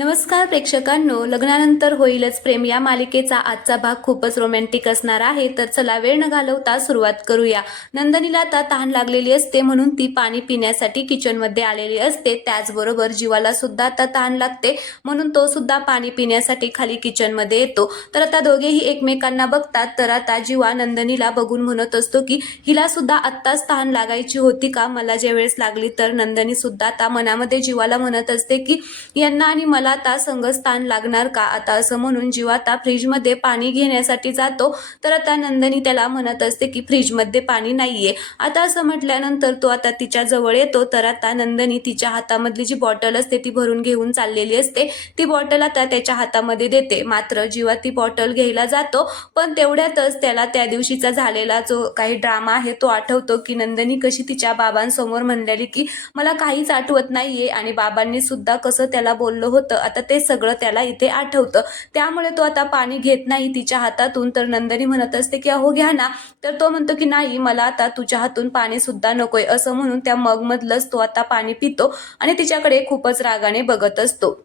नमस्कार प्रेक्षकांनो, लग्नानंतर होईलच प्रेम या मालिकेचा आजचा भाग खूपच रोमॅन्टिक असणार आहे. तर चला वेळ न घालवता सुरुवात करूया. नंदनीला आता तहान लागलेली असते म्हणून ती पाणी पिण्यासाठी किचनमध्ये आलेली असते. त्याचबरोबर जीवाला सुद्धा आता तहान लागते म्हणून तो सुद्धा पाणी पिण्यासाठी खाली किचनमध्ये येतो. तर आता दोघेही एकमेकांना बघतात. तर आता जीवा नंदनीला बघून म्हणत असतो की हिला सुद्धा आत्ताच तहान लागायची होती का, मला ज्यावेळेस लागली. तर नंदनी सुद्धा आता मनामध्ये जीवाला म्हणत असते की यांना आणि मला आता संगस्थान लागणार का. आता असं म्हणून जीवा आता फ्रीजमध्ये पाणी घेण्यासाठी जातो. तर आता नंदनी त्याला म्हणत असते की फ्रीजमध्ये पाणी नाहीये. आता असं म्हटल्यानंतर तो आता तिच्या जवळ येतो. तर आता नंदनी तिच्या हातामधली जी बॉटल असते ती भरून घेऊन चाललेली असते. ती बॉटल आता त्याच्या हातामध्ये देते. मात्र जीवा ती बॉटल घ्यायला जातो पण तेवढ्यातच त्याला त्या दिवशीचा झालेला जो काही ड्रामा आहे तो आठवतो की नंदनी कशी तिच्या बाबांसमोर म्हणलेली की मला काहीच आठवत नाहीये आणि बाबांनी सुद्धा कसं त्याला बोललं होतं. आता ते सगळं त्याला इथे आठवतं. त्यामुळे तो आता पाणी घेत नाही तिच्या हातातून. तर नंदनी म्हणत असते की अहो घ्या ना. तर तो म्हणतो की नाही, मला आता तुझ्या हातून पाणी सुद्धा नकोय. असं म्हणून त्या मग मधलंच तो आता पाणी पितो आणि तिच्याकडे खूपच रागाने बघत असतो.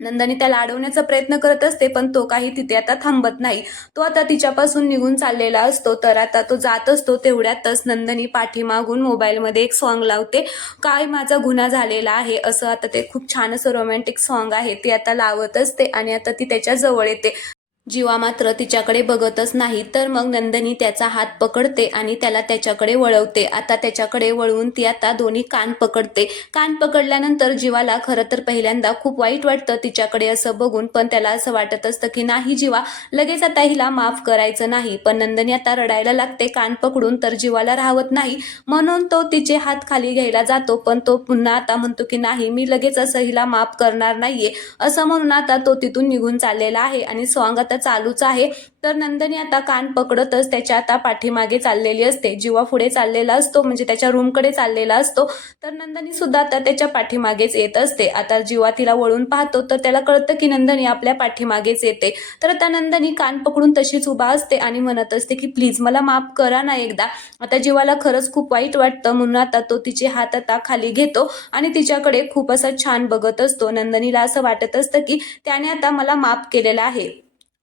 नंदनी त्याला अडवण्याचा प्रयत्न करत असते पण तो काही तिथे आता थांबत नाही. तो आता तिच्यापासून निघून चाललेला असतो. तर आता तो जात असतो तेवढ्यातच नंदनी पाठीमागून मोबाईलमध्ये एक सॉन्ग लावते. काय माझा गुन्हा झालेला आहे असं. आता ते खूप छान असं रोमॅन्टिक सॉन्ग आहे. ते आता लावत असते आणि आता ती त्याच्या जवळ येते. जीवा मात्र तिच्याकडे बघतच नाही. तर मग नंदनी त्याचा हात पकडते आणि त्याला त्याच्याकडे वळवते. आता त्याच्याकडे वळवून ती आता दोन्ही कान पकडते. कान पकडल्यानंतर जीवाला खरं तर पहिल्यांदा खूप वाईट वाटतं तिच्याकडे असं बघून. पण त्याला असं वाटत असतं की नाही जीवा, लगेच आता हिला माफ करायचं नाही. पण नंदनी आता रडायला लागते कान पकडून. तर जीवाला राहवत नाही म्हणून तो तिचे हात खाली घ्यायला जातो. पण तो पुन्हा आता म्हणतो की नाही, मी लगेच असं हिला माफ करणार नाहीये. असं म्हणून आता तो तिथून निघून चाललेला आहे आणि सॉन्ग आता चालूच आहे. तर नंदनी आता कान पकडतच त्याच्या आता पाठीमागे चाललेली असते. जीवा पुढे चाललेला असतो म्हणजे त्याच्या रूमकडे चाललेला असतो. तर नंदनी सुद्धा आता त्याच्या पाठीमागेच येत असते. आता जीवा तिला वळून पाहतो तर त्याला कळतं की नंदनी आपल्या पाठीमागेच येते. तर आता नंदनी कान पकडून तशीच उभा असते आणि म्हणत असते की प्लीज मला माफ करा ना एकदा. आता जीवाला खरंच खूप वाईट वाटतं म्हणून आता तो तिचे हात आता खाली घेतो आणि तिच्याकडे खूप असं छान बघत असतो. नंदनीला असं वाटत असतं की त्याने आता मला माफ केलेलं आहे.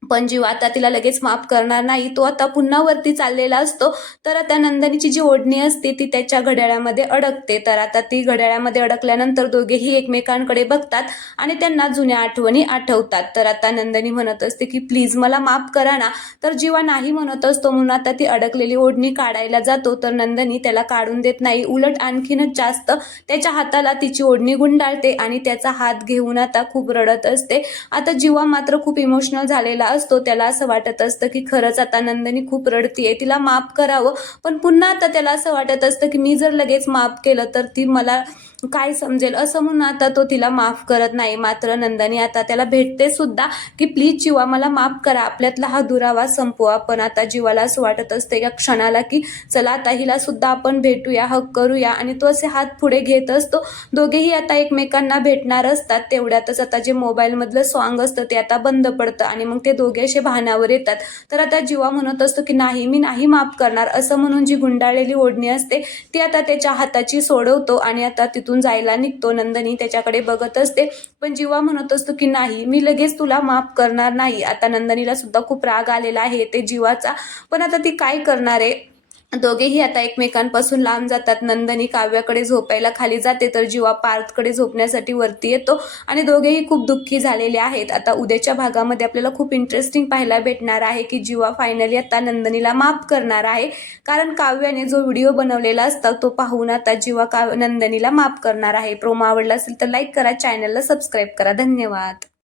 पण जीवा आता तिला लगेच माफ करणार नाही. तो आता पुन्हा वरती चाललेला असतो. तर आता नंदनीची जी ओढणी असते ती त्याच्या घड्याळामध्ये अडकते. तर आता ती घड्याळामध्ये अडकल्यानंतर दोघेही एकमेकांकडे बघतात आणि त्यांना जुन्या आठवणी आठवतात. तर आता नंदनी म्हणत असते की प्लीज मला माफ करा ना. तर जीवा नाही म्हणत असतो म्हणून आता ती अडकलेली ओढणी काढायला जातो. तर नंदनी त्याला काढून देत नाही. उलट आणखीनच जास्त त्याच्या हाताला तिची ओढणी गुंडाळते आणि त्याचा हात घेऊन आता खूप रडत असते. आता जीवा मात्र खूप इमोशनल झालेला असतो. त्याला असं वाटत असतं की खरंच आता नंदनी खूप रडतीये, तिला माफ करावं. पण पुन्हा आता त्याला असं वाटत असतं की मी जर लगेच माफ केलं तर ती मला काय समजेल. असं म्हणून आता तो तिला माफ करत नाही. मात्र नंदनी आता त्याला भेटते सुद्धा की प्लीज जीवा मला माफ करा, आपल्यातला हा दुरावा संपवा. पण आता जीवाला असं वाटत असते या क्षणाला की चला आता हिला सुद्धा आपण भेटूया, हक करूया. आणि तो असे हात पुढे घेत असतो. दोघेही आता एकमेकांना भेटणार असतात. तेवढ्यातच आता जे मोबाईल मधलं सॉन्ग असतं ते आता बंद पडतं आणि मग ते दोघे असे भानावर येतात. तर आता जीवा म्हणत असतो की नाही, मी नाही माफ करणार. असं म्हणून जी गुंडाळलेली ओढणी असते ती आता त्याच्या हाताची सोडवतो आणि आता तिथून जायला निघतो. नंदनी त्याच्याकडे बघत असते पण जीवा म्हणत असतो की नाही, मी लगेच तुला माफ करणार नाही. आता नंदनीला सुद्धा खूप राग आलेला आहे ते जीवाचा. पण आता ती काय करणार आहे. दोघेही आता एकमेकांपासून लांब जातात. नंदनी काव्याकडे झोपायला खाली जाते तर जीवा पार्थकडे झोपण्यासाठी वरती येतो आणि दोघेही खूप दुःखी झालेले आहेत. आता उद्याच्या भागामध्ये आपल्याला खूप इंटरेस्टिंग पाहायला भेटणार आहे की जीवा फायनली आता नंदनीला माफ करणार आहे. कारण काव्याने जो व्हिडिओ बनवलेला असता तो पाहून आता जीवा नंदनीला माफ करणार आहे. प्रोमो आवडला असेल तर लाईक करा, चॅनलला सबस्क्राईब करा. धन्यवाद.